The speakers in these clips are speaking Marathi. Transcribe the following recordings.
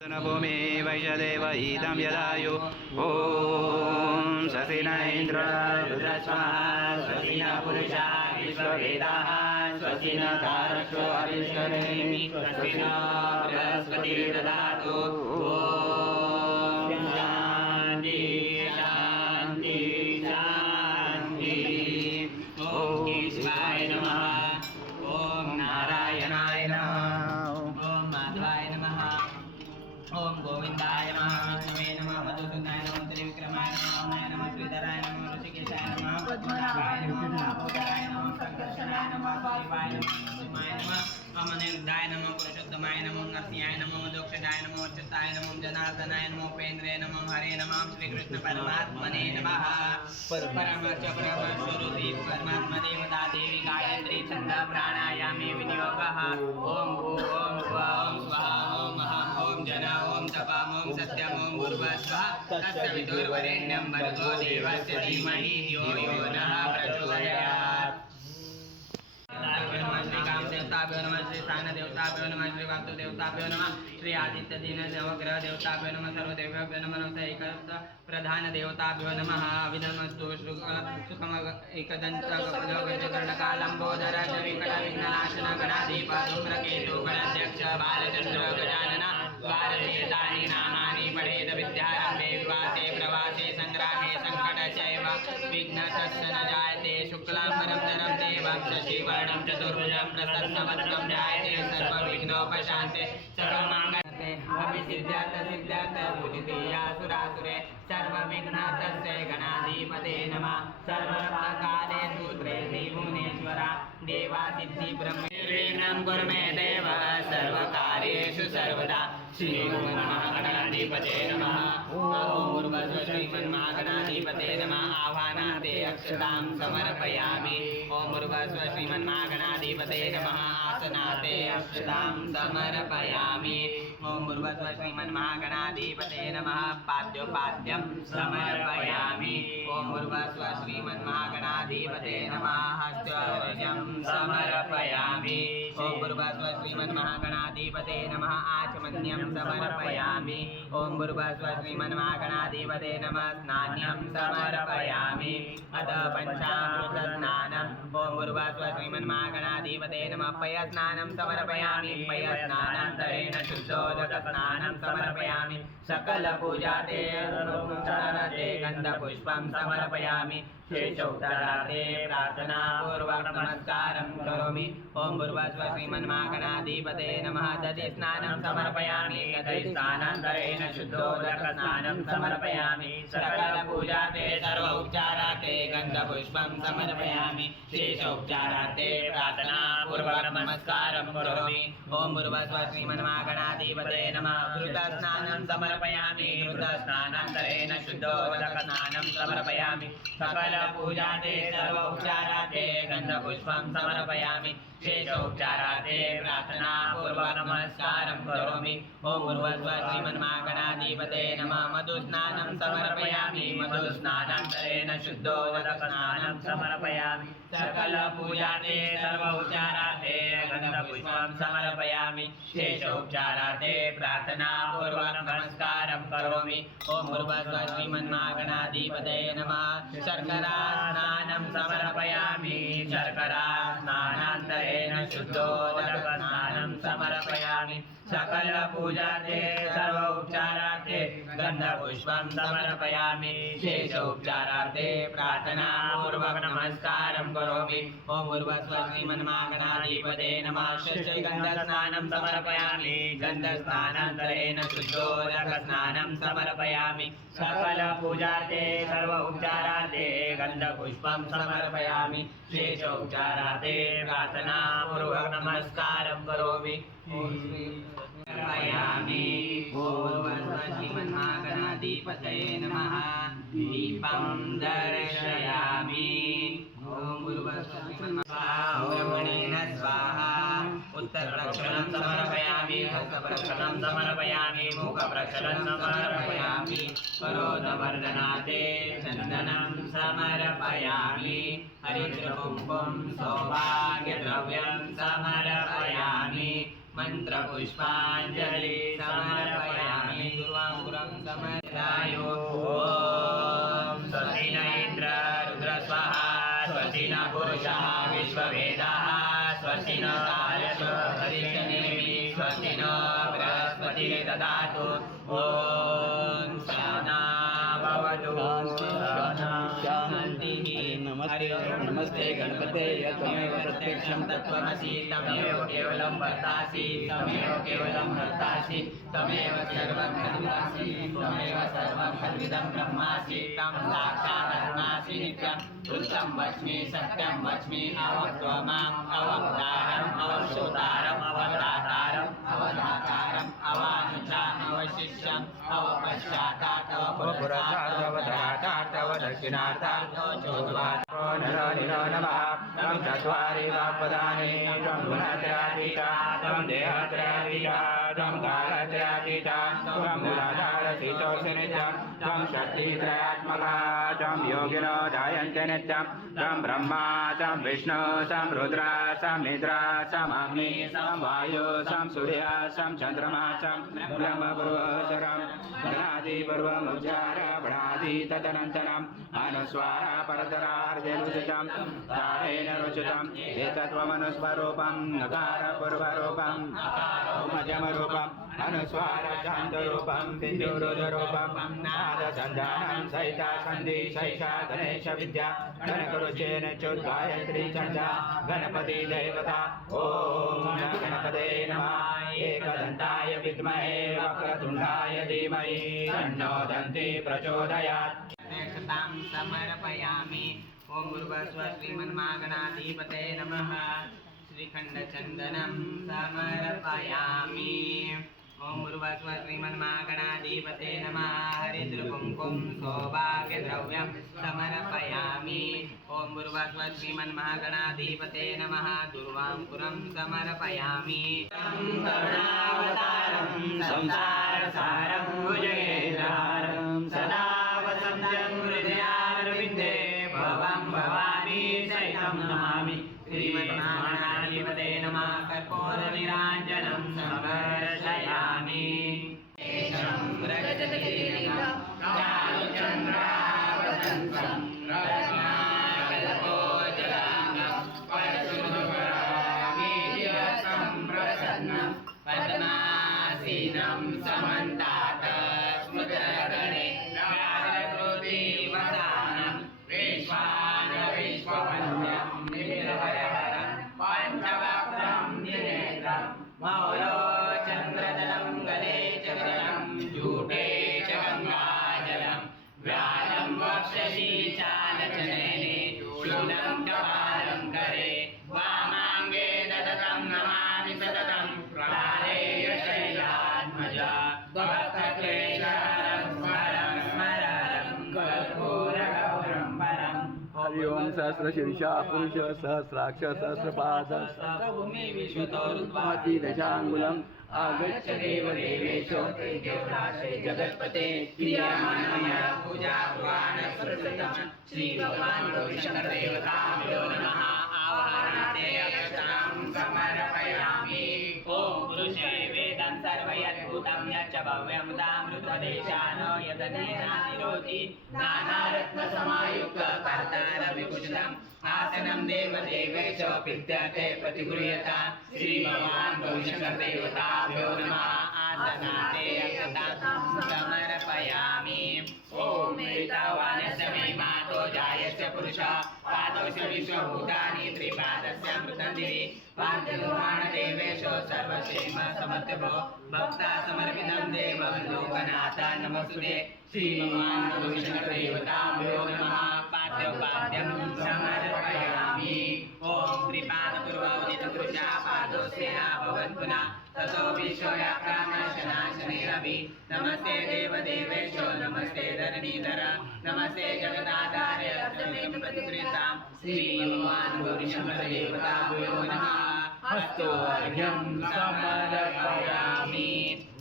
भूमि वैशदेव इदं यदायु ॐ शशिन इन्द्र रुद्रस्वाहा शशिन पुरुषा विश्ववेदाः शशिन तारक्षो अरिष्टनेमि शशिन बृहस्पति ददातु ॐ शान्ति शान्ति शान्ति ॐ केशवाय नमः ॐ नारायणाय नमः ॐ माधवाय नमः ओम गोविंदाय नमः विष्णवे नमः मधुसूदनाय नमः त्रिविक्रमाय नमः वामनाय नमः श्रीधराय नमः ऋषिकेशाय नमः पद्मनाभाय नमः दामोदराय नमः संकर्षणाय नमः शिवाय नमः नरसिंहाय नमः अमनिरुद्धाय नमः पुरुषोत्तमाय नमः नरसिंहाय नमः मोक्षदाय नमः उच्चताय नमः जनार्दनाय नमः उपेन्द्राय नमः हरे नमः श्रीकृष्ण परमात्मने नमः परमश्च परमस्वरूपी परमात्मा देवता देवी गायत्री छन्द प्राणायामे विनियोगः ओम ओम स्वाहा ओम महः ओम जन ओम तपाम ओम सत्यम ओम भूर्भुवः तत्सवितुर्वरेण्यं भर्गो देवस्य धीमहि धियो यो नः प्रचोदयात्। श्री काम देवताभ्यो नमः श्री स्थान देवताभ्यो नमः श्री वास्तु देवताभ्यो नमः श्री आदित्य दिन नवग्रह देवताभ्यो नमः सर्वदेवेभ्यो नमः एक प्रधान देवताभ्यो नमः अभिनमस्तु सुखम एकदंत गजकर्णकालंबोधर विकट विघ्ननाशन गणाधिप धूम्रकेतु गणाध्यक्ष बालचंद्र गजानन भारतीयतानि नामानि पठेत विद्यारम्भे विवासे प्रवासे संग्रामे संकटचैव विघ्नस्तस्य न जायते शुक्लांबरं धरं देवं शशिवर्णं चतुर्भुजं प्रसन्नवदनं ध्यायते सर्वविघ्नोपशान्ते सर्वमङ्गलते अभिसिद्ध्यर्थ सिद्ध्यर्थ पूजितेया सुरासुरे सर्वविघ्नतस्य गणाधिपते नमः सर्वकाले सूत्रे श्रीभुवनेश्वरा देवा सिद्धि ब्रह्मेण कुर्मे देव सर्वकार्येषु सर्वदा श्रीमन्महागणाधिपते नमः ओम श्रीमन्महागणाधिपते नमः आह्वानाते अक्षतां समर्पयामि ओम श्रीमन्महागणाधिपते नमः आसनाते अक्षतां समर्पयामि ओम श्रीमन्महागणाधिपते नमः पाद्योपाद्यं समर्पयामि ओम श्रीमन्महागणाधिपते नमः हस्तार्घ्यं समर्पयामि ओम श्रीमन्महागणाधिपते नमः आचमन्यं समर्पयामि ओम श्रीमन्महागणाधिपते नमः स्नान्यं समर्पयामि अथ पंचामृत स्नानम् ओम श्रीमन्महागणाधिपते नमः पयस्नानं समर्पयामि पयस्नानान्तरेण शुद्धोदक स्नानं समर्पयामि सकल पूजाते उपचाराते गन्धपुष्पं समर्पयामि शेषोपचाराते प्रार्थना पूर्वक नमस्कारं करोमि ओम श्रीमन्महागणाधिपते नमः दधि स्नानं समर्पयामि दधि स्नानान्तरेण शुद्धोदक स्नानं समर्पयामि सकल पूजाते सर्व उपचाराते गन्धपुष्पं समर्पयामि शेषोपचाराते प्रार्थना पूर्वक नमस्कारं करोमि ओम श्रीमन्महागणाधिपते नमः घृतस्नानं समर्पयामि घृतस्नानान्तरेण शुद्धोदक स्नानं समर्पयामि सकल पूजाते सर्व उपचाराते गन्धपुष्पं समर्पयामि शेषोपचाराते प्रार्थना पूर्वक नमस्कारं करोमि ओम श्रीमन्महागणाधिपते नमः मधुस्नानं समर्पयामि मधुस्नानान्तरेण शुद्धोदक स्नानं समर्पयामि सकल पूजाते सर्व उपचाराते गन्धपुष्पं समर्पयामि शेषोपचाराते प्रार्थना पूर्वक नमस्कारं करोमि ओम श्रीमन्महागणाधिपते नमः शर्करा स्नानं समर्पयामि शर्करा स्नानान्तरेण शुद्धोदक स्नानं समर्पयामि सकल पूजाते सर्व उपचाराते गन्धपुष्पं समर्पयामि शेषोपचाराते प्रार्थना पूर्वक नमस्कारं करोमि ओम श्रीमन्महागणाधिपते नमः षष्ठगन्धस्नानं समर्पयामि गन्धस्नानान्तरेण शुद्धोदक स्नानं समर्पयामि सकल पूजाते सर्व उपचाराते गन्धपुष्पं समर्पयामि शेषोपचाराते प्रार्थना पूर्वक नमस्कारं करोमि समर्पयामि ओम श्रीमन्महागणाधिपतये नमः दीपं दर्शयामि ओम ब्रह्मणेन स्वाहा उत्तरप्रक्षणं समर्पयामि हस्तप्रक्षणं समर्पयामि मुखप्रक्षणं समर्पयामि करोदवर्धनाते चन्दनं समर्पयामि हरिद्रकुम्कुं सौभाग्यद्रव्यं समर्पयामि मंत्रपुष्पांजलि समर्पयामि वेदायो ॐ स्वस्ति न इन्द्र रुद्र स्वाहा स्वस्ति न पुरुषः विश्ववेदाः स्वस्ति न सारस्वत हरिशनेमि स्वस्ति न बृहस्पतिर्दधातु ॐ सहना भवतु नमस्ते गणपते त्वमेव प्रत्यक्षं तत्त्वमसि तमेव केवलं वर्तासि तमेव केवलं वर्तासि तमेव सर्वं खल्विदासि त्वमेव सर्वं खल्विदं ब्रह्मासि तं साक्षादस्मासि नित्यम् उत्तम वच्मि सत्यं वच्मि अवक्त्वमाम् अवक्तारम् अवश्रोतारम् अवदातारम् अवधातारम् अवानुचाम् अवशिष्यम् अवपश्चातात् पुरस्तात् दक्षिणार्थात् नरो नमः तं चत्वारि वाक्पदानि तं गुणत्रयातीता तं देहत्रयातीता तं कालत्रयातीता तं मूलाधारशीतोषनित्यं तं शक्तित्रयात्मका तं योगिनो जायन्ते नित्यं तं ब्रह्मा तं विष्णु तं रुद्र तं निद्रा तं अग्नि तं वायु तं सूर्य तं चन्द्रमा तं ब्रह्मपुरोचरं गणादिपर्वमुच्चार बणादि तदनन्तरम् अनुस्वार परतरार्धेरुचितं तारेण रुचितं एतत्त्वमनुस्वरूपं नकारपूर्वरूपं मध्यमरूपम् अनुस्वार शान्तरूपं बिन्दुरुद्ररूपं नादसन्धानं सहिता सन्धि सहिता गणेश विद्या गणकरुचेन चोद्गायत्री चण्डा गणपति देवता ॐ गणपते नमः एकदन्ताय विद्महे वक्रतुण्डाय धीमहि तन्नो दन्ति प्रचोदयात् क्षतां समर्पयामि ॐ भूर्भुवः श्रीमन्मागणाधिपते नमः श्रीखण्डचन्दनं समर्पयामि ॐ भूर्भुवः श्रीमन्मागणाधिपते नमः हरिद्रकुङ्कुम सौभाग्यद्रव्यं समर्पयामि ॐ भूर्भुवः श्रीमन्मागणाधिपते नमः दुर्वाङ्कुरं समर्पयामि करुणावतारं संसारसारं भुजगेन्द्रहारं सदा वसन्तं हृदयारविन्दे भवं भवानी सहितं नमामि श्रीमन्नारायणाधिपते नमः कर्पूरनीराञ्जनं समर्पयामि चारुचन्द्रावतंसं रत्नाकल्पोज्ज्वलाङ्गं परशुभवीर्यसं प्रसन्नं पद्मासीनं समन्तात् स्मृतगणे व्याघ्रकृतिवसानं विश्वानविश्ववन्द्यं निर्भयहरं पञ्चवक्त्रं निनेत्रं मौलोचन्द्रदलं गले च गलं जूटे च गङ्गाजलं व्यालं वक्षसि चालचनयने शूलं कपालं करे वामाङ्गे ददतं नमामि सततं प्राणेय शैलात्मजा भक्तक्लेशहरं स्मरं स्मरं कर्पूरगौरं परम् हरि ओम सहस्रशीर्षा पुरुष सहस्राक्ष सहस्रपाद भूमि विश्वतोरुत्वाति दशाङ्गुलम् आगच्छ देवदेवेशो तेजोराशे जगत्पते क्रियमाणमय पूजा पुराण सुरसितम् श्री भगवान गौरीशंकर देवताभ्यो नमः आवाहनाते अक्षतां समर्पयामि ॐ पुरुषे वेदं सर्वयद्भूतं यच्च भव्यमुदामृतदेशानो यदनेनातिरोति नानारत्नसमायुक्त कर्तारविभूषितम् आसनं देवदेवेश विद्यते प्रतिगृह्यता श्री भगवान गौरीशंकर देवताभ्यो नमः आसनाते अक्षतां समर्पयामि ॐ एतावानस्य मे मातो जायस्य पुरुषः पादस्य विश्वभूतानि त्रिपादस्य मृतन्दिरि पार्थलोहाणदेवेशो सर्वक्षेम समर्थभो भक्ता समर्पितं देवं लोकनाथ नमस्तुते श्री भगवान गौरीशंकर देवताभ्यो नमः पाद्योपाद्यं समर्पयामि ॐ त्रिपादपूर्वोदितदृशा पादोस्तेना भवन् पुनः ततो विश्वव्याप्राणशनाशनेरभि नमस्ते देवदेवेशो नमस्ते धरणीधर नमस्ते जगदाधार्य प्रतिगृहीतां श्री भगवान गौरीशंकर देवताभ्यो नमः हस्तोऽर्घ्यं समर्पयामि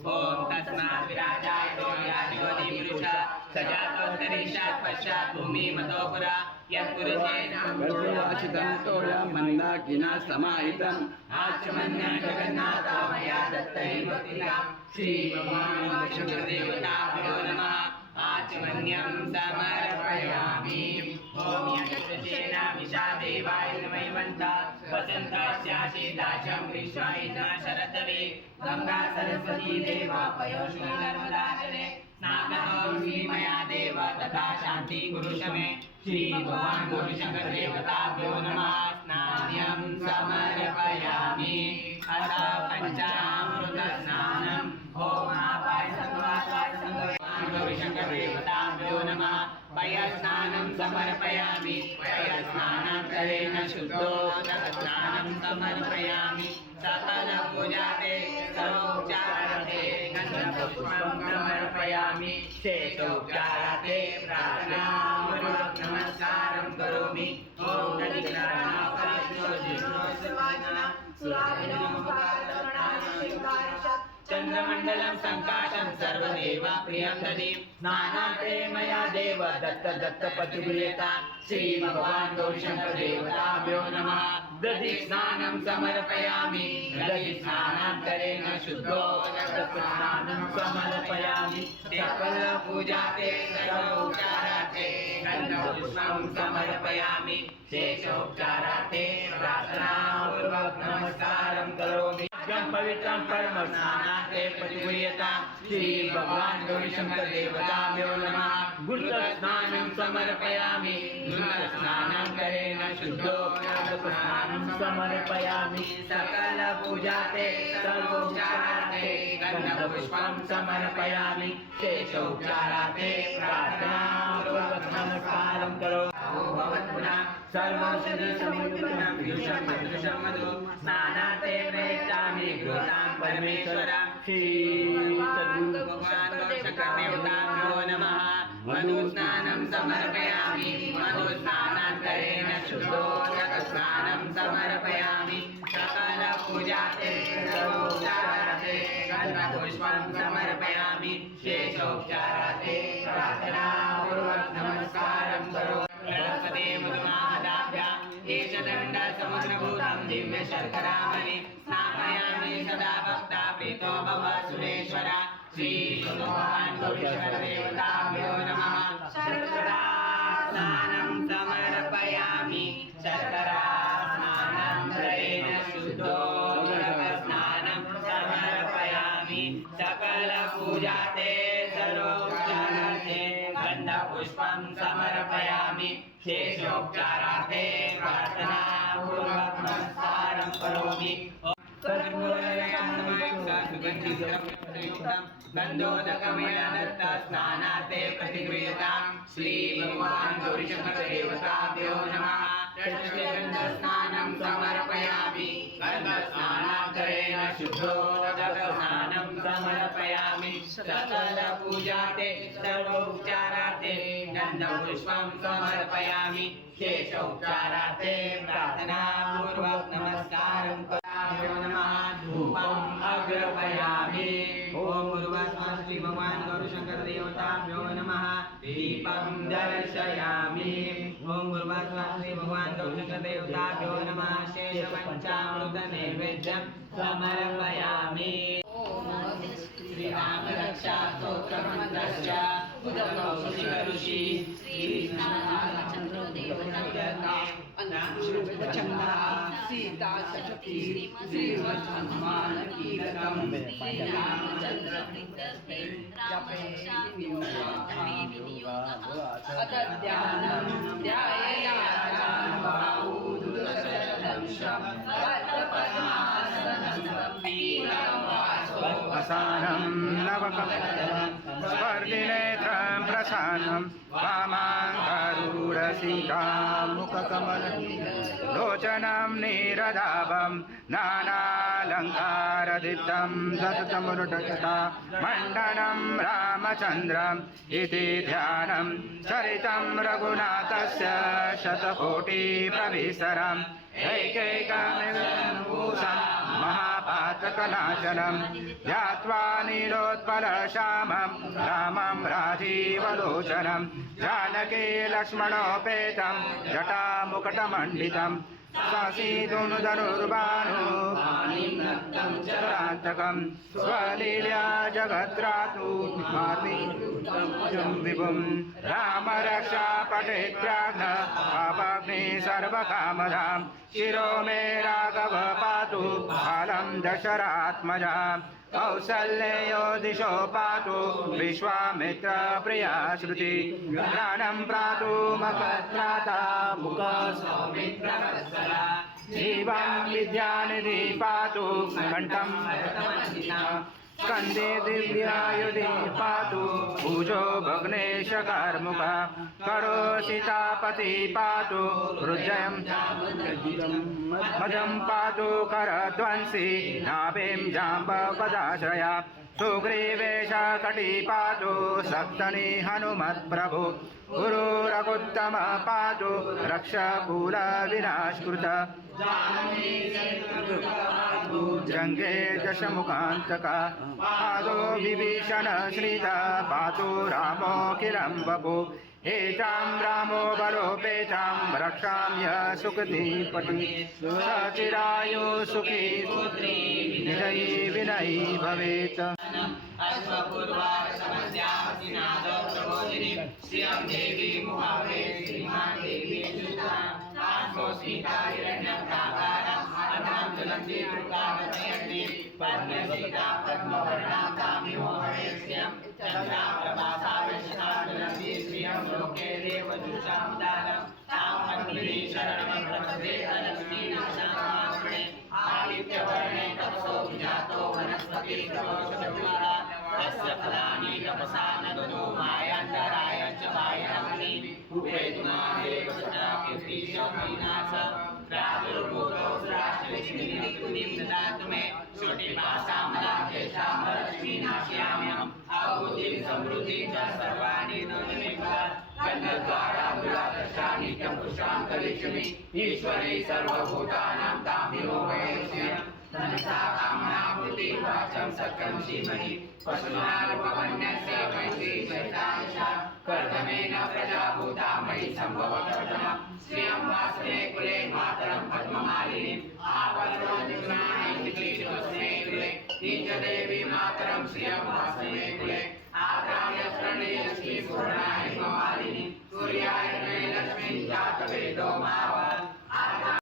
ॐ तस्मात् विराजायतो याज्ञोतिपुरुषः सजातोत्तरीशात् पश्चात् भूमिमतो पुरा यत्पुरुषेण गर्भवासितं तोया मन्दाकिना समाहितम् आचमन्य जगन्नाथ मया दत्तैव क्रिया श्री भगवान गौरीशंकर देवताभ्यो नमः आचमन्यं समर्पयामि ॐ यज्ञेन विशादेवाय नमैवन्ता वसन्तस्याशीदाशं ग्रीष्मायिता शरदवे गंगा सरस्वती देवा पयोष्ण नर्मदा जले स्नानकरोमि मया देव तथा शान्ति कुरुषमे श्री भगवान् गौरीशंकर देवताभ्यो नमः स्नानं समर्पयामि अथ पंचामृत स्नानम् ॐ आपाय संवासाय संगवान् गौरीशंकर देवताभ्यो नमः पयस्नानं समर्पयामि पयस्नानान्तरेण शुद्धो जगत्स्नानं समर्पयामि सकल पूजाते सर्वोपचाराते गन्धपुष्पं समर्पयामि शेषोपचाराते प्रार्थनापूर्वक नमस्कारं करोमि ॐ चन्द्रमण्डलं सङ्काशं सर्वदेवा प्रियं ददि स्नानान्ते मया देव दत्त पतिप्रियता श्री भगवान् गौरीशंकर देवताभ्यो नमः दधि स्नानं समर्पयामि दधि स्नानान्तरेण शुद्धो स्नानं समर्पयामि सकल पूजाते सर्वोपचाराते गन्धपुष्पं समर्पयामि शेषोपचाराते प्रार्थनापूर्वक नमस्कारं करोमि पवित्रं परम स्नानाते पतिप्रियता श्री भगवान् गौरीशंकर देवताभ्यो नमः गुरुस्नानं समर्पयामि गुरुस्नानान्तरेण शुद्धो स्नानं समर्पयामि सकल पूजाते सर्वोपचाराते गन्धपुष्पं समर्पयामि शेषोपचाराते प्रार्थनापूर्वक नमस्कारं करोमि सर्वौषधिसमयुक्तं पीयूषं मधुरं मधु स्नानाते प्रेषयामि गृहां परमेश्वर श्री सद्गुरु भगवान् गौरीशंकर देवताभ्यो नमः मधुस्नानं समर्पयामि मधुस्नानान्तरेण शुद्धो जगत्स्नानं समर्पयामि सकल पूजाते सर्वोपचाराते गन्धपुष्पं समर्पयामि शेषोपचाराते प्रार्थनापूर्वक नमस्कारं करोमि बृहस्पते मधुमादाभ्यां एषदण्ड समुद्रभूतं दिव्य शर्करामणि स्थापयामि सदा भक्ता प्रीतो भव सुरेश्वर श्री भगवान् गौरीशंकर देवताभ्यो नमः शर्करा स्नानं समर्पयामि शर्करा स्नानान्तरेण शुद्धो स्नानं समर्पयामि सकल पूजाते सर्वोपचाराते गन्धपुष्पं समर्पयामि शेषोपचाराते प्रार्थनापूर्वक नमस्कारं करोमि गन्धोदकमया दत्त स्नानाते प्रतिगृह्यतां श्री भगवान् गौरीशंकर देवताभ्यो नमः गन्धस्नानं समर्पयामि गन्धस्नानान्तरेण शुद्धो जगत्स्नानं समर्पयामि सकल पूजाते सर्वोपचाराते गन्धपुष्पं समर्पयामि शेषोपचाराते प्रार्थनापूर्वक नमस्कारं करोमि नमः धूपम् अग्रपयामि ॐ गुरुवासना श्री भगवान् गौरीशंकर देवताभ्यो नमः दीपं दर्शयामि ॐ गुरुवासना श्री भगवान् गौरीशंकर देवताभ्यो नमः शेषपञ्चामृत नैवेद्यं समर्पयामि श्री राम रक्षा स्तोत्र मंत्रस्य उदकौशि ऋषि श्री रामचंद्र देवता चंदा सीता शक्ति श्रीमद् कीर्तन श्री रामचंद्र प्रीत्यर्थे रामरक्षा अतध्यानं ध्यायेयाचां बाहुदुरशतंशं वसानं नवकमलं स्पर्धिनेत्रं प्रसानं वामाङ्गरूढसीतां मुखकमलं लोचनं नीरदाभं नानालङ्कारदीप्तं सततमुरुटकथा मण्डनं रामचन्द्रम् इति ध्यानं चरितं रघुनाथस्य शतकोटिप्रविसरम् ऐकैकमिवभूषं महापातकनाशनं ध्यात्वा नीलोत्पलश्यामं रामं राजीवलोचनं जानकी लक्ष्मणोपेतं जटामुकुटमण्डितं शशिधनुर्बाणो चरान्तकं स्वलील्या जगत्रातु मार्मिकं विभुं राम रक्षा पठेत् प्राज्ञ पापाग्नि सर्वकामदां शिरो मे राघव पातु बालं दशरात्मजा कौसल्यो दिशो पातु विश्वामित्र प्रिया श्रुति प्राणं पातु मकत्राता मुख सौमित्रवत्सला जीवां विद्यानिधि पातु कण्ठं स्कन्दे दिव्यायुधि पातु भुजो भग्नेश कार्मुक करो सीतापति पातु हृदयं मजं पातु करध्वंसी नाभिं जाम्बपदाश्रया सुग्रीवेश कटी पातु सप्तनि हनुमत्प्रभु गुरु रघुत्तम पातु रक्षकूल विनाशकृत जंगे दशमुखान्तका पादो विभीषण श्रीता पातु रामोऽखिलं वपु एतां रामो बलोपेतां रक्षाम्य सुखदीपति सचिरायु सुखी विजयी विनयी भवेत् अश्वपूर्वा समस्यावती नादो प्रबोधिनी श्रियं देवी मुहावे श्रीमान देवी जुष्टां आत्मोस्मिता हिरण्यप्राकारं अधं ज्वलन्ति दुर्गावतयन्ति पद्मसीता पद्मवर्णां तामिहो हरेस्यं चन्द्रा प्रभासा विशता ज्वलन्ति श्रियं लोके देवजुषां दानं ताम् अग्निः शरणं प्रपदे लक्ष्मी नाशामास्मणे आदित्यवर्णे तपसो विजातो वनस्पति प्रदोषशब्दः तस्य फलानि तपसा न ददो मायान्तराय च बाह्यानि उपेतुमादेव सदा कीर्तिशोभिनाश प्रादुर्भूतो राष्ट्रलक्ष्मीं ददातु मे श्रुतिभाषां मदादेशां लक्ष्मीनाश्याम्यहम् आहुतिं समृद्धिं च सर्वाणि नोमि गन्धद्वारा दुरादर्शानि च पुरुषां करिष्यामि ईश्वरे सर्वभूतानां तामिहो वयस्ये तनसा कामना वृत्ति वाचं सत्यं श्रीमणि पशुनारूपवन्यस्य वैश्री चैतायशा कर्दमेन प्रजाभूता मयि सम्भव कर्दम श्रियं वासने कुले मातरं पद्ममालिनीम् आपस्वन्दिग्नानि चिकीर्षस्मे कुले नीच देवी मातरं श्रियं वासने कुले आग्राम्य प्रणयश्री पूर्णाय मालिनी सूर्याय लक्ष्मी जातवेदो माव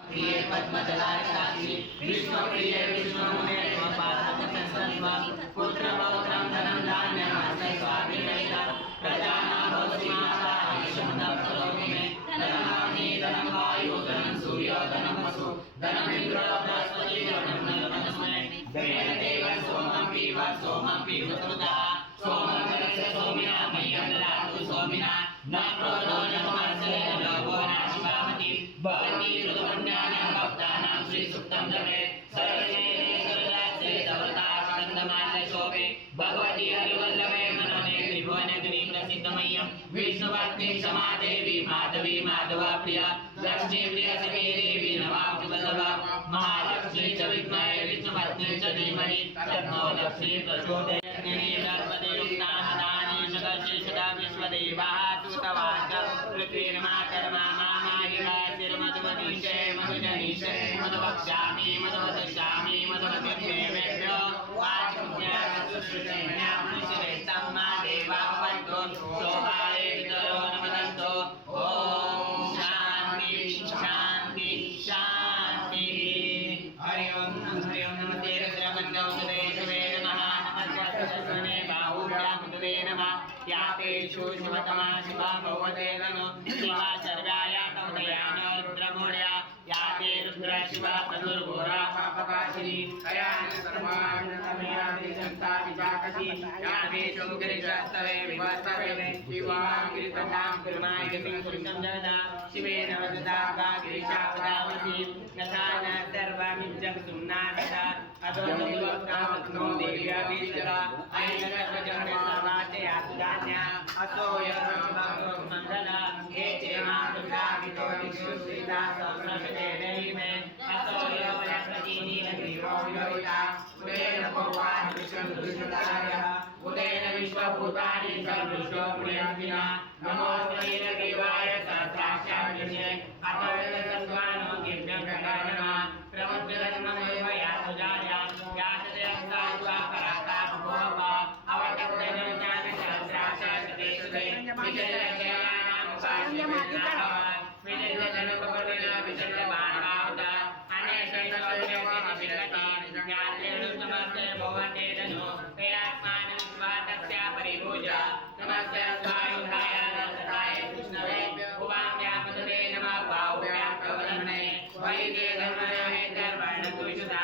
प्रिय पद्मदलाय साक्षी विश्वप्रिय विष्णुमुने त्वपादपसंसन्त्वं पुत्रपौत्रं धनं धान्यं हस्ते स्वामिवेदा प्रजानां भवति माता आयुष्मदं करोमि मे धनमग्नि धनं वायु धनं सूर्यो धनं वसु धनमिन्द्रो बृहस्पति धनं नमस्मै वेद देव सोमं पीवतुदा सोमं वरस्य सोमिना मह्यं ददातु सोमिना न क्रोधो न समर्सने न लोभो न शिवामति भवति ऋतुपुण्यानां भक्तानां श्रीसुक्तं जपे सर्वे सर्वदासे सर्वदा स्कन्दमाने शोभे भगवति हरिवल्लभे मनोने त्रिभुवने प्रसिद्धमय्यं विष्णुभक्ति क्षमा देवी माधवी माधवा प्रिया लक्ष्मी प्रिया सखी देवी नमामि वल्लभा महालक्ष्मी च विद्महे विष्णुपत्नी च धीमहि तन्नो लक्ष्मी प्रचोदयात् विश्वदेवाः दूतवाच पृथ्वीर्मातर्मा मामायिका तिर्मधुमनीशे मधुजनीशे मधुवक्ष्यामि मधुवदिष्यामि मधुवदिर्देवेभ्यो वाचुज्ञासुश्रुतेम्यामुनिश्रेष्ठं मा देवा भवन्तु शोभाय वितरो नमदन्तो ॐ शान्ति शान्ति शान्तिः हरि ओं नमस्ते रुद्रमन्यो सुदेशवे नमः नमस्ते बाहुभ्यां मुदे नमः यातेषु शिवतमा शिवा भगवते नमो शिवा सर्वाया तमदयानो रुद्रमूल्या याते रुद्र शिवा तनुर्घोरा पापकाशिनी कयान सर्वाणतमयाते संता विजाकसी याते शोगिरिशस्तवे विवस्तवे विवाहगिरिततां कुर्माय गतिं जगदा शिवेन वदता गागिरिशा पदावती नथा न सर्वाणि जगतुं नाथा अतो निवक्तावत्नो देव्याभिषदा ऐन सर्वजगते सर्वाते आसुदान्या असो यत्संभक्तो मङ्गला हे चेमा दुर्गावितो विश्वश्रीता सहस्रशते देहिमे असो यत्प्रतीनि नगरीवो विलोहिता उदेन भगवान् विष्णुदुष्टतार्यः उदेन विश्वभूतानि सर्वविश्वो पुण्यन्तिना नमोऽस्मै नगरीवाय सहस्राक्षाविषये अथो यत्सत्त्वानो दिव्यं प्रकरणः प्रमुद्रधर्ममेव यासुजाया नमस्ते स्वायुधाय रसताय कृष्णवे उवाम्यामदे नमः बाहुव्याकवलने वैगे धर्मणे धर्मणकुशुदा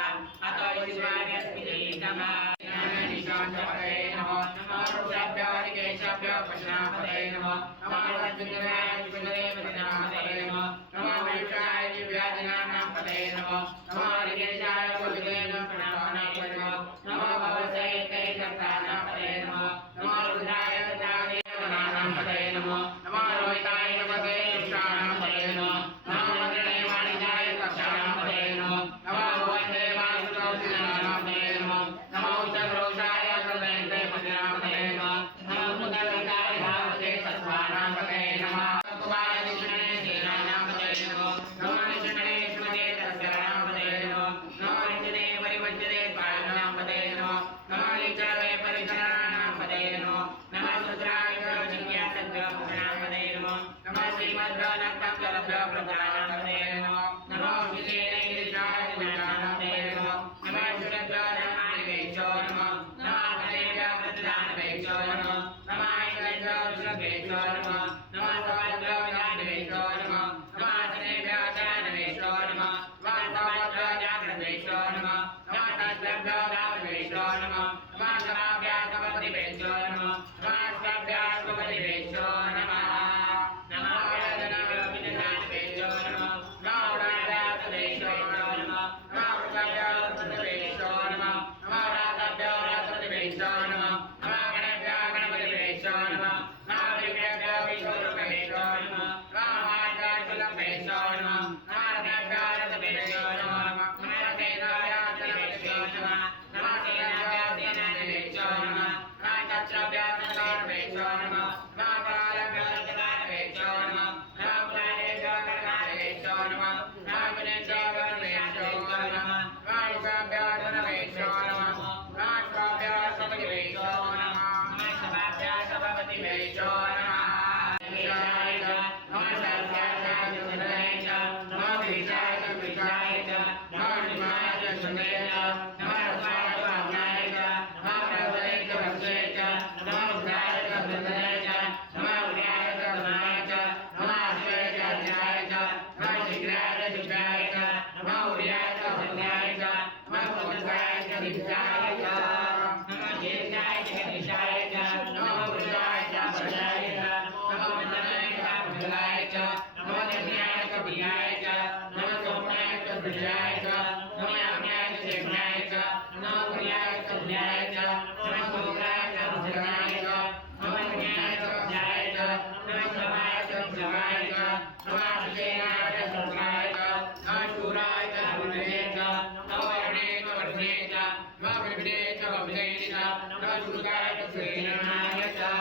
अतो शिवार्यस्मि जयितमः निशान्तपदे नमो नमो केशभ्यो पशुनापदे नमो नमो वज्रदेवाय विष्णुदेवनापदे नमो नमो विष्णाय दिव्यादिनानापदे नमो नमो हरिकेशाय गुरुदेवनापदे नमो नमो भवसेते कर्तानापदे नमो नमो रुद्राय नानापदे नमो नमो रोहिताय नमते कृष्णानापदे नमो नमो वज्रणे वाणिजाय कक्षानापदे नमो नमो भवते वासुदेवानापदे नमो नमो चक्रोषाय कृतेन्द्रे पद्मनापदे नमो नमो मुदगन्धाय धावते सत्त्वानापदे नमो कुमार निषणे सेनानापदे नमो नमो निषणे श्रुते तस्करानापदे नमो नमो निषणे परिवज्जते स्वायनापदे नमो नमो निचरवे परिचरणानापदे नमो नमः सुत्राय जिज्ञासभ्यो प्रणामदे नमो नमः श्रीमद्भ्यो नक्तभ्यो प्रदानामदे नमो नमो विजयने गिरिजाय ज्ञानामदे नमो नमः शुरभ्यो धर्मानिवेशो नमो नमः हरेभ्यो प्रदानवेशो नमो नमः ऐश्वर्यो शुरभेशो नमो नमः सवद्भ्यो ज्ञानवेशो नमो नमः शनेभ्यो ज्ञानवेशो नमो नमः सवद्भ्यो ज्ञानवेशो नमो नमः तद्भ्यो ज्ञानवेशो नमो नमः समाभ्यो समपतिवेशो नमो नमः स्वाभ्यास्मपतिवेशो नमः नमो वेदनाभ्यो विदधानवेशो नमो नमो राधासदेशो नमो नमो वृषभ्यो वृषभवेशो नमो नमो राधाभ्यो राधपतिवेशो नमो नमो गणेभ्यो गणपतिवेशो नमो नमो विभ्यो विश्वरूपवेशो नमो नमो महाकाशुलभेशो नमो नमो रथभ्यो रथवेशो नमो नमो रथेभ्यो रथवेशो नमो नमो सेनाभ्यो सेनानिवेशो नमो नमः चत्रभ्यो चत्रवेशो नमः नमः कालभ्यो कालवेशो नमः नमः प्राणेभ्यो कर्मावेशो नमः नमः विनेभ्यो विनेवेशो नमः नमः युगाभ्यो धनवेशो नमः नमः स्वाभ्यो सपतिवेशो नमः नमः सभाभ्यो सभापतिवेशो नमः ईशाय च नमः सहस्राय च सुन्दराय च नमः विशाय च विशाय च नमः निमाय च सुन्दराय च नमः रसाय च भावनाय च नमः प्रभवे च भक्ते च नमः रुद्राय च वृंदनाय च नमः उदयाय च वनाय च नमः आश्रय च अध्याय च नमः शीघ्राय च शीघ्राय च नमः उदयाय च हृदयाय च नमः पुंसाय च दिशाय च नमः ज्येष्ठाय च दिशाय च नमः वृद्धाय च वृद्धाय च नमः वन्दनाय च वृद्धाय च नमः धन्याय च विजयाय च नमः सौम्याय च विजयाय च नमः याम्याय च शेखनाय च नमः प्रियाय च न्याय च नमः सुराय च सुराय च नमः न्याय च न्याय च नमः समाय च समाय च नमः सुजेनाय च सुराय च नमः शूराय च गुरुणे च नमः वर्णे च वर्णे च नमः विभिने च विभिने च नमः शुद्धाय च श्रीनाय च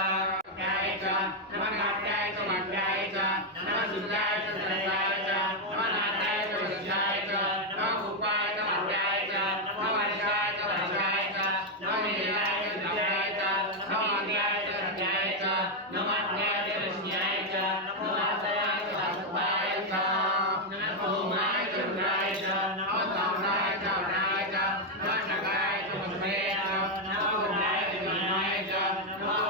न्याय च नमः नाट्याय च नाट्याय च नमः शुद्धाय च सरसाय च नमः नाट्याय च वृक्षाय च नमः गोपाय च नाट्याय च नमः वर्षाय च वर्षाय च नमः नीलाय च नीलाय च नमः अज्ञाय च अज्ञाय च नमः अज्ञाय च रश्म्याय च नमः वासयाय च वासुपाय च नमः सोमाय च रुद्राय च नमः सामनाय च अवनाय च नमः नगाय च मधुमये च नमः गुणाय च गुणाय च नमः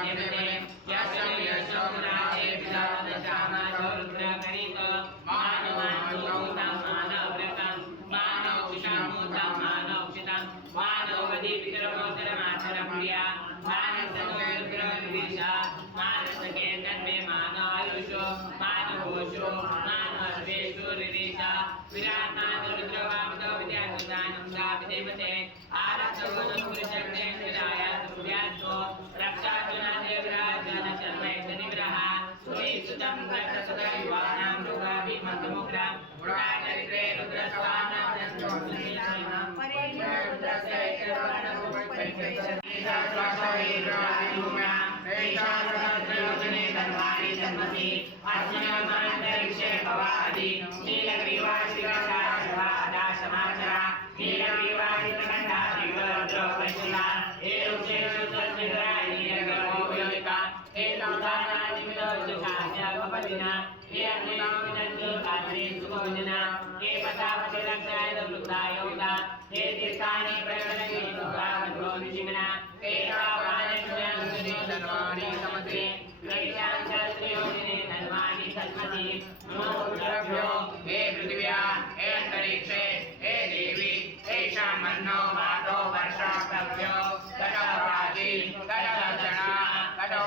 देवते यशं यशं राजे विदावदशामानो रुद्रगणित मानवानुकूतं मानव्रतं मानवशिषामूतं मानवक्षितं मानवदीपितरमोत्तरमाचरप्रिया मानसनोरुद्रविदिशा मानसकेतन्मे मानायुषो मानवोषो मानवर्वेषु रिदिशा विराट्मानुरुद्रवामतो विद्यासुदानं साविदेवते आरक्षगोनुपुरुषक्ते विराय सूर्यास्तो रक्षाचुनादेवराजनशर्मैतनिग्रह सुरेशुतं रक्षसुतयुवानां रुगाभिमन्तमुग्रां मृगाचरित्रे रुद्रस्वानां दन्तोऽस्मिन् हे पृथिव्या हे अंतरिक्षे हे देवी एषा मन्नो मातो वर्षाभ्यो ततो राजी ततो जना ततो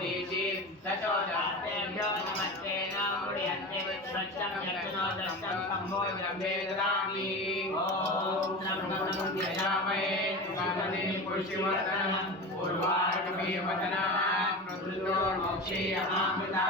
दीची ततो दातेभ्यो नमस्ते नमुड्यन्ते सत्यं यज्ञो दर्शनं सम्भोजनं ददामि ॐ नमो नमः सुगन्धे पुष्टिवर्धनं पूर्वार्कमेवतनः प्रकृतोर्मोक्षे अमामृता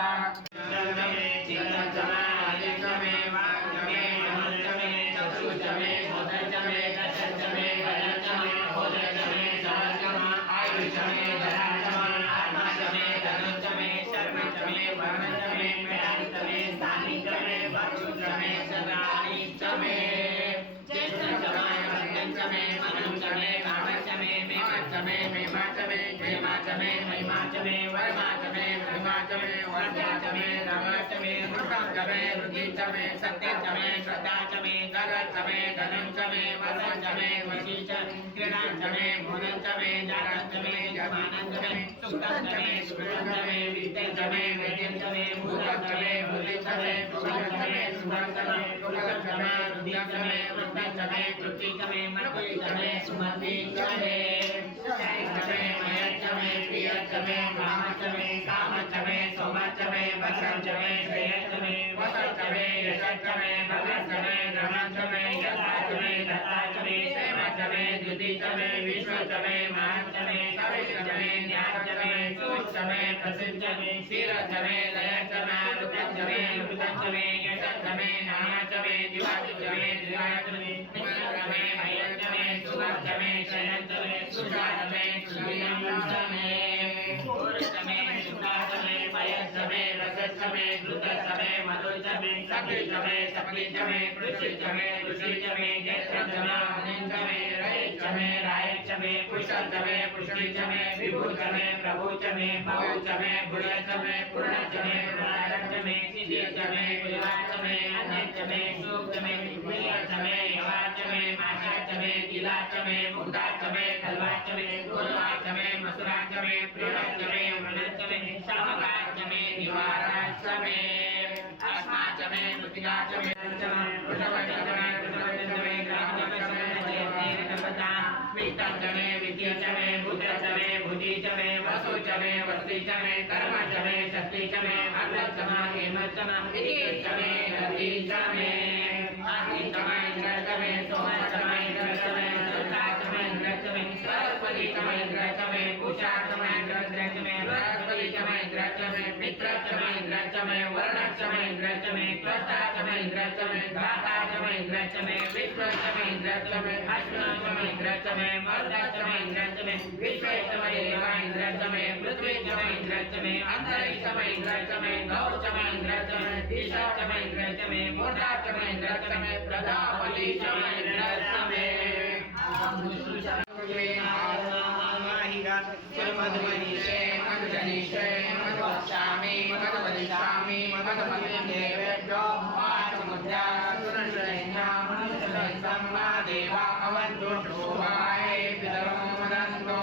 देवा अवन्तु शोभाय पितरो मदन्तो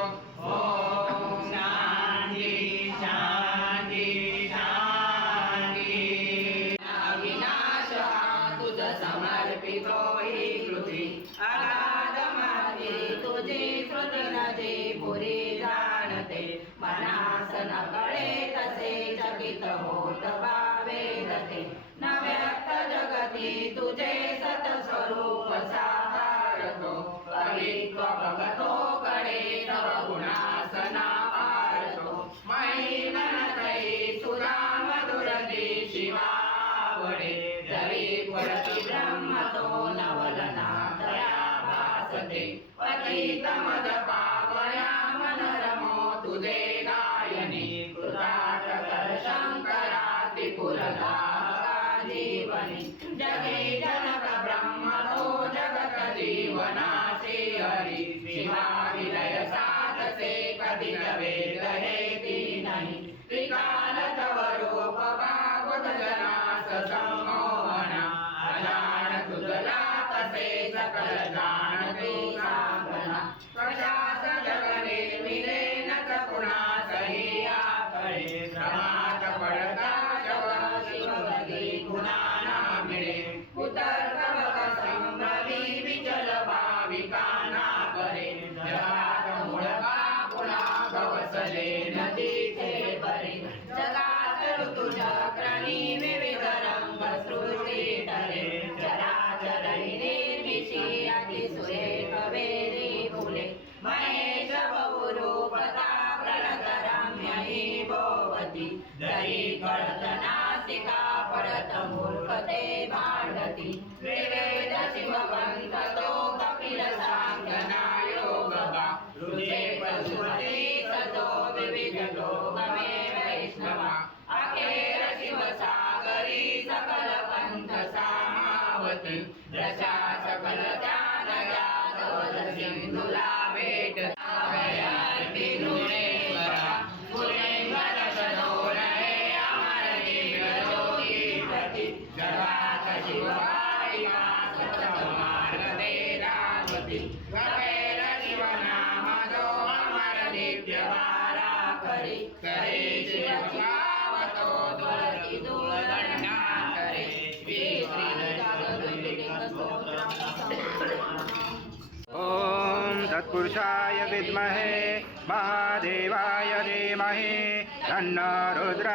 ॐ मनास न कळे तसे चकित होत भावेदते न व्यक्त जगती तुझे सतस्वरूप साकारतो कवित्व भगतो कडे तव गुणासना पारतो मयी मनतई तुला मधुर शिवावडे जरी पुरती ब्रह्म तो नवलनाथया भासते पतित मद पावया मनरमो तुझे गायनी कृतार्थ कर शंकरा त्रिपुरदा जीवनी जगे जनक ब्रह्म तो जगत जीवनासी हरी शिवा विलय साधसे कधी वेद हेती नाही त्रिकाल तव रूप भागवत जनास संमोहना अजान तुझला तसे सकल जाणते सांगना प्रशास जगने मिले न कुणासही आकळे प्रमात पडता शव शिवगती गुणाना मिळे उतर्कवक संभ्रमी विचल भाविकांना करे जगात मुळका पुन्हा गवसले नदीचे परी जगात ऋतुचक्रणी विविध रंग सृष्टी ठरे चराचरही निर्मिषी अतिसुरेख वेदी फुले महेश बहुरूपता प्रणत रम्यही भोवती जरी कळत नासिका पडत मूर्खते भांडती त्रिवेद शिववंत तो कपिल सांगना योग रुचे पशुपती सतो विविध लोकमे वैष्णवा अखेर शिवसागरी सकल पंथ सामावती दशा सकल ज्ञान जातवद सिंधुला भेट अभयार्पी गुणेश्वरा गुणेश्वर सदोरहे अमर दिव्य ज्योतिपती जगात शिवकारिका सतत मार्ग दे रावती कपेल शिवनाम जो अमर दिव्य वारा करी करे शिवकावतो तुळसी दुर्दंडा करे श्री ॐ तत्पुरुषाय विद्महे महादेवाय धीमहि तन्नो रुद्र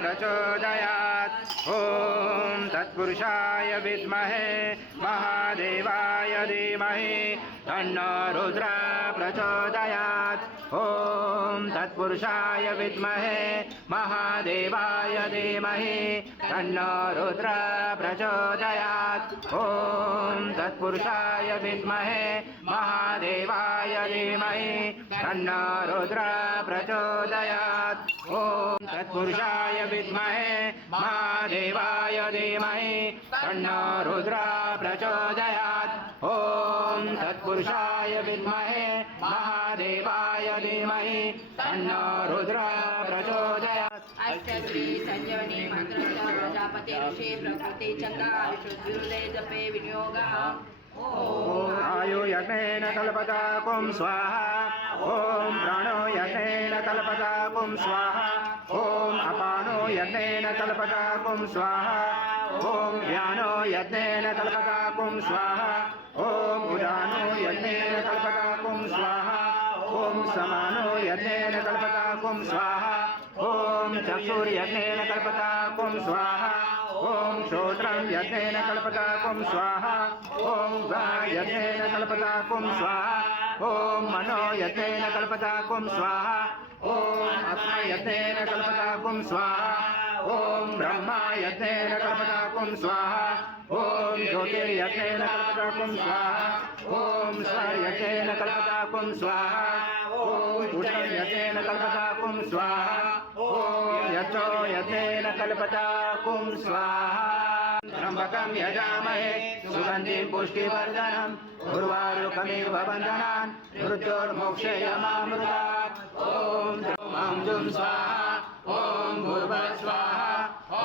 प्रचोदयात् ॐ तत्पुरुषाय विद्महे महादेवाय धीमहि तन्नो रुद्र प्रचोदयात् ॐ तत्पुरुषाय विद्महे महादेवाय धीमहि तन्नो रुद्र प्रचोदयात् ॐ तत्पुरुषाय विद्महे महादेवाय धीमहि तन्नो रुद्र प्रचोदयात् ॐ तत्पुरुषाय विद्महे महादेवाय धीमहि तन्नो रुद्र प्रचोदयात् ॐ तत्पुरुषाय विद्महे महादेवाय धीमहि तन्नो रुद्र प्रचोदयात् अस्य श्री संजीवनी मंत्र प्रजापति ऋषि प्रकृति चंदा विशुद्धुले जपे विनियोगः ॐ आयु यज्ञेन कल्पता कुं स्वाहा ॐ प्राणो यज्ञेन कल्पता कुं स्वाहा ॐ अपानो यज्ञेन कल्पता कुं स्वाहा ॐ व्यानो यज्ञेन कल्पता कुं स्वाहा ॐ उदानो यज्ञेन कल्पता कुं स्वाहा ॐ समानो यज्ञेन कल्पता कुं स्वाहा ॐ चक्षुर्यज्ञेन कल्पता कुं स्वाहा ॐ श्रोत्रं यज्ञेन कल्पता कुं स्वाहा ॐ यज्ञेन कल्पता कुं स्वाहा ॐ मनो यज्ञेन कल्पता कुं स्वाहा ॐ आत्मा यज्ञेन कल्पता कुं स्वाहा ॐ ब्रह्मा यज्ञेन कल्पता कुं स्वाहा ॐ ज्योतिर्यज्ञेन कल्पता कुं स्वाहा ॐ स्वयज्ञेन कल्पता कुं स्वाहा ॐ भूषण यज्ञेन कल्पता कुं स्वाहा ॐ यजो यज्ञेन कल्पता कुं स्वाहा त्र्यंबकं यजामहे सुगन्धिं पुष्टिवर्धनम् उर्वारुकमिव बन्धनान् मृत्योर्मोक्षयमामृतात् ॐ मां स्वाहा ॐ भूर्भुवः स्वाहा ॐ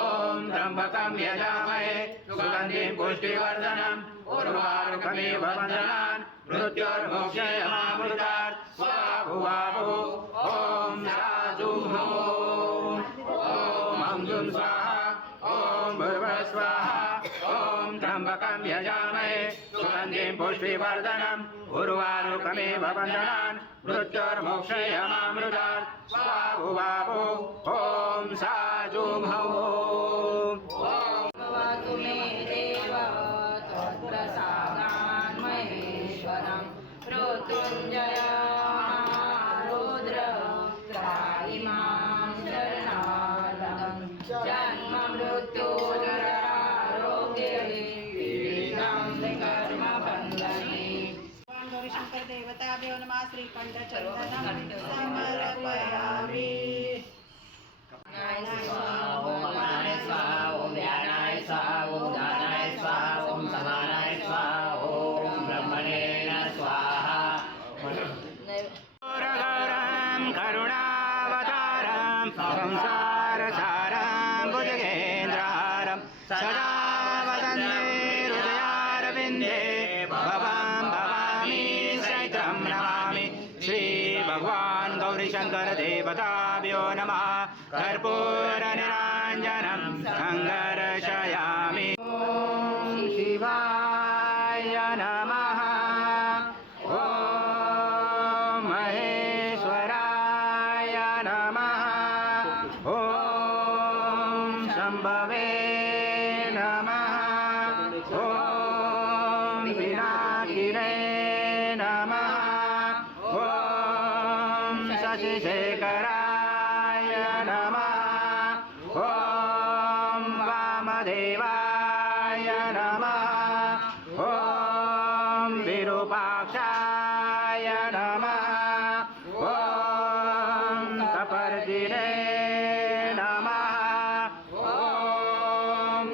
त्र्यंबकं यजामहे सुगन्धिं पुष्टिवर्धनम् उर्वारुकमिव बन्धनान् मृत्योर्मोक्षयमामृतात् स्वाभुवाभुः ॐ साधुः ॐ मां स्वाहा ॐ भूर्भुवः स्वाहा ॐ त्र्यंबकं यजामहे सुगन्धिं पुष्टिवर्धनम् उर्वारुकमिव बन्धनान् मृत्योर्मोक्षयमामृतात् स्वाहुबाहो ॐ साजुं हवो भवतु मे देव त्वत्प्रसादान् महेश्वरं मृत्युञ्जय रुद्र त्राहि मां शरणागतं जन्म मृत्युजरारोग्ये पीडितं कर्मबन्धने गौरीशंकर देवताभ्यो नमः श्रीखंड चंदनं समर्पयामि ओम अपानाय स्वाहा ओम व्यानाय स्वाहा ओम दानाय स्वाहा ओम समानाय स्वाहा ओम ब्रह्मणे स्वाहा घोरघोरं करुणावतारं संसारसारं भुजगेन्द्रहारं सदा वदन्ते हृदयारविन्दे भवां भवामि सहितं नमामि श्रीभगवान् गौरीशङ्करदेवताभ्यो नमः कर्पूरनिराञ्जनं सङ्गर्षयामि ॐ शिवाय नमः ॐ महेश्वराय नमः ॐ शम्भवे नमः ॐ विनाकिने नमः ॐ शशिशेखराय नमः ॐ वामदेवाय नमः ॐ विरूपाक्षाय नमः ॐ कपर्दिने नमः ॐ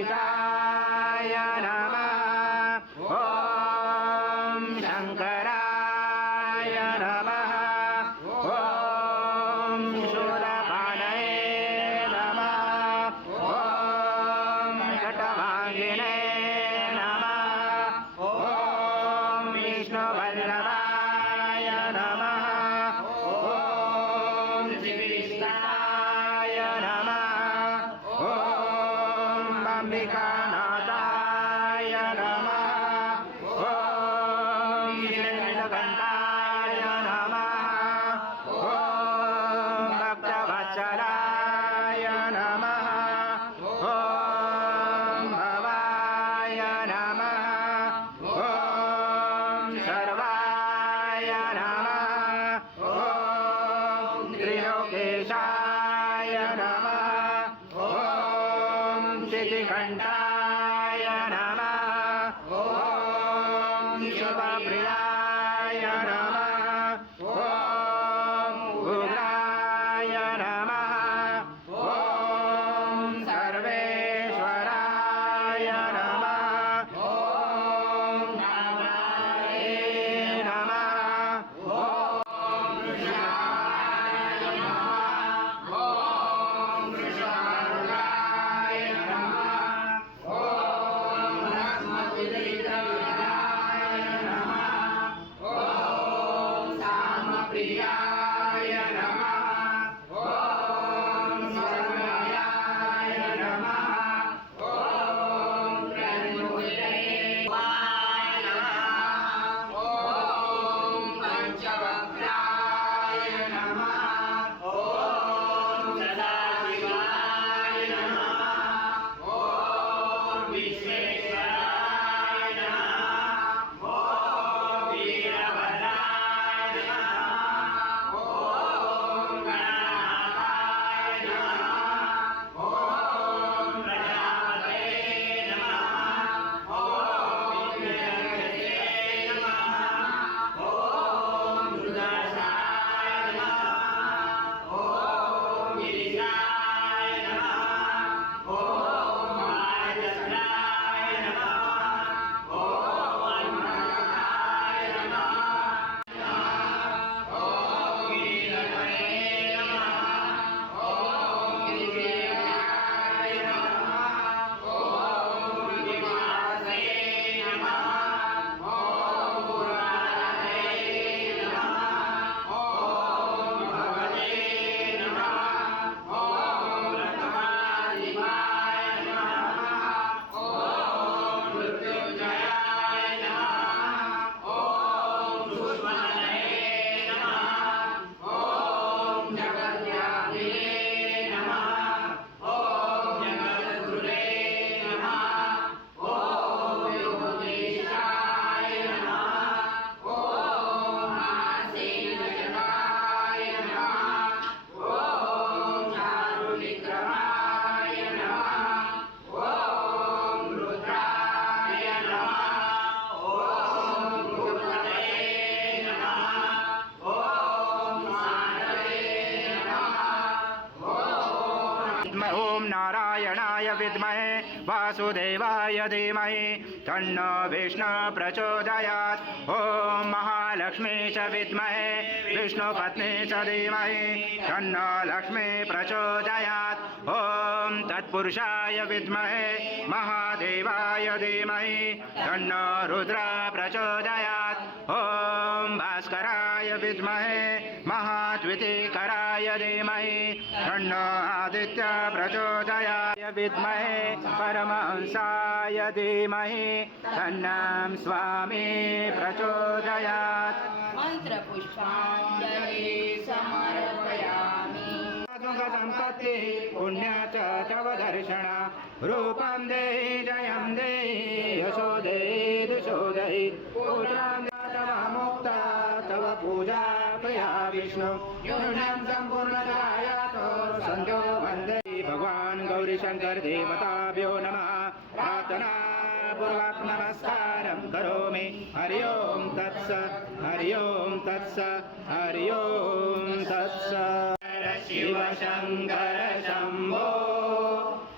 नीललोहिताय नमः ॐ शङ्कराय नमः ॐ शूलपाणये नमः ॐ शतभागिने नमः ॐ विष्णुवल्लभाय नमः ॐ श्रीकृष्णाय नमः ॐ अम्बिकानाथाय नमः ॐ नीलकण्ठाय नमः ॐ भक्तवत्सलाय नमः ॐ भवाय नमः ॐ सर्वाय नमः ॐ त्रिलोकेशाय नमः ॐ शितिकण्ठाय नमः ॐ शिवप्रियाय नमः ॐ उग्राय नमः ॐ सर्वेश्वराय नमः ॐ नारायणाय नमः ॐ शिवाय नमः ॐ ॐ नारायणाय विद्महे वासुदेवाय धीमहि तन्नो विष्णु प्रचोदयात् ॐ महालक्ष्मी च विद्महे विष्णुपत्नी च धीमहि तन्नो लक्ष्मी प्रचोदयात् ॐ तत्पुरुषाय विद्महे महादेवाय धीमहि तन्नो रुद्र प्रचोदयात् ॐ भास्कराय विद्महे महाद्वितीकराय धीमहि तन्नो आदित्य प्रचोदयाय विद्महे परमहंसाय धीमहि तन्नं स्वामी प्रचोदयात् मन्त्रपुष्पाञ्जलि समर्पयामि सम्पत्ति पुण्याच तव दर्शन रूपं देहि जयं देहि यशो देहि दुषो देहि पूजां तव मुक्ता तव पूजा त्वया विष्णु यूनं सम्पूर्णतायातो सन्तो वन्दे भगवान् गौरीशङ्कर देवताभ्यो नमः प्रार्थना पूर्वक नमस्कारं करोमि हरि ओं तत्सत् हरि ओं तत्सत् हरि ओं तत्सत् शिव शंकर शंभो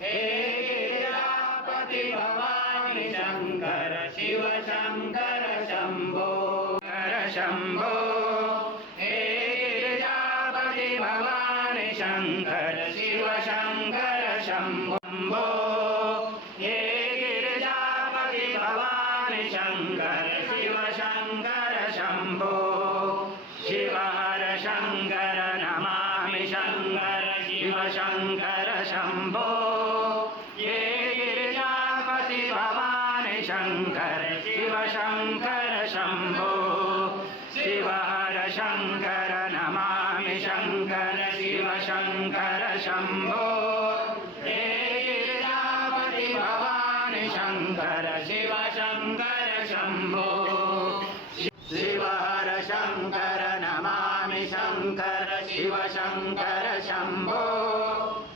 हे गिरिजापति भवानी शंकर शिव शंकर शंभो शंभो हे गिरिजापति भवानी शंकर शिव शंकर शंभो हे गिरिजापति भवानी शंकर शिव शंकर शंभो शिव हर शंकर नमामि शंकर शिव शंकर शंभो ये गिरिजापति भवानी शंकर शिव शंकर शंभो शिव हर शंकर नमामि शंकर शिव शंकर शंभो ये गिरिजापति भवानी शंकर शिव शंकर शंभो शिव हर शंकर नमामि शंकर शिव शंकर शंभो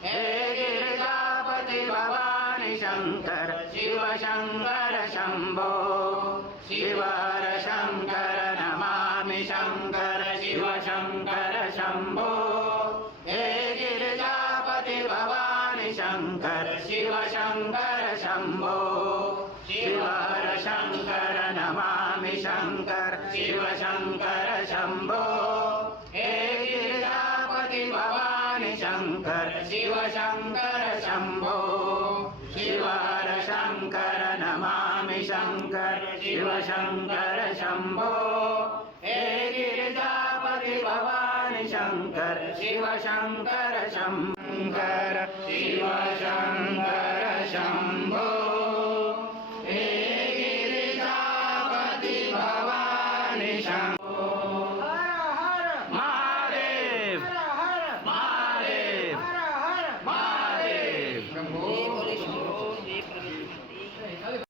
हे गिरिजापति भवानी शंकर शिव शंकर शंभो शिव हर शंकर नमामि शंकर शिव शंकर शंभो हे गिरिजापति भवानी शंकर शिव शंकर शंभो शिव हर शंकर नमामि शंकर शिव शंकर शंभो हे गिरिजापति भवानी शंकर शिव शंकर शंभो शिव हर शंकर नमामि शंकर शिव शंकर शंभो हे गिरिजापति भवानी शंकर शिव शंकर शंकर शिव शंकर शंभो हे गिरिजापति भवानी शंकर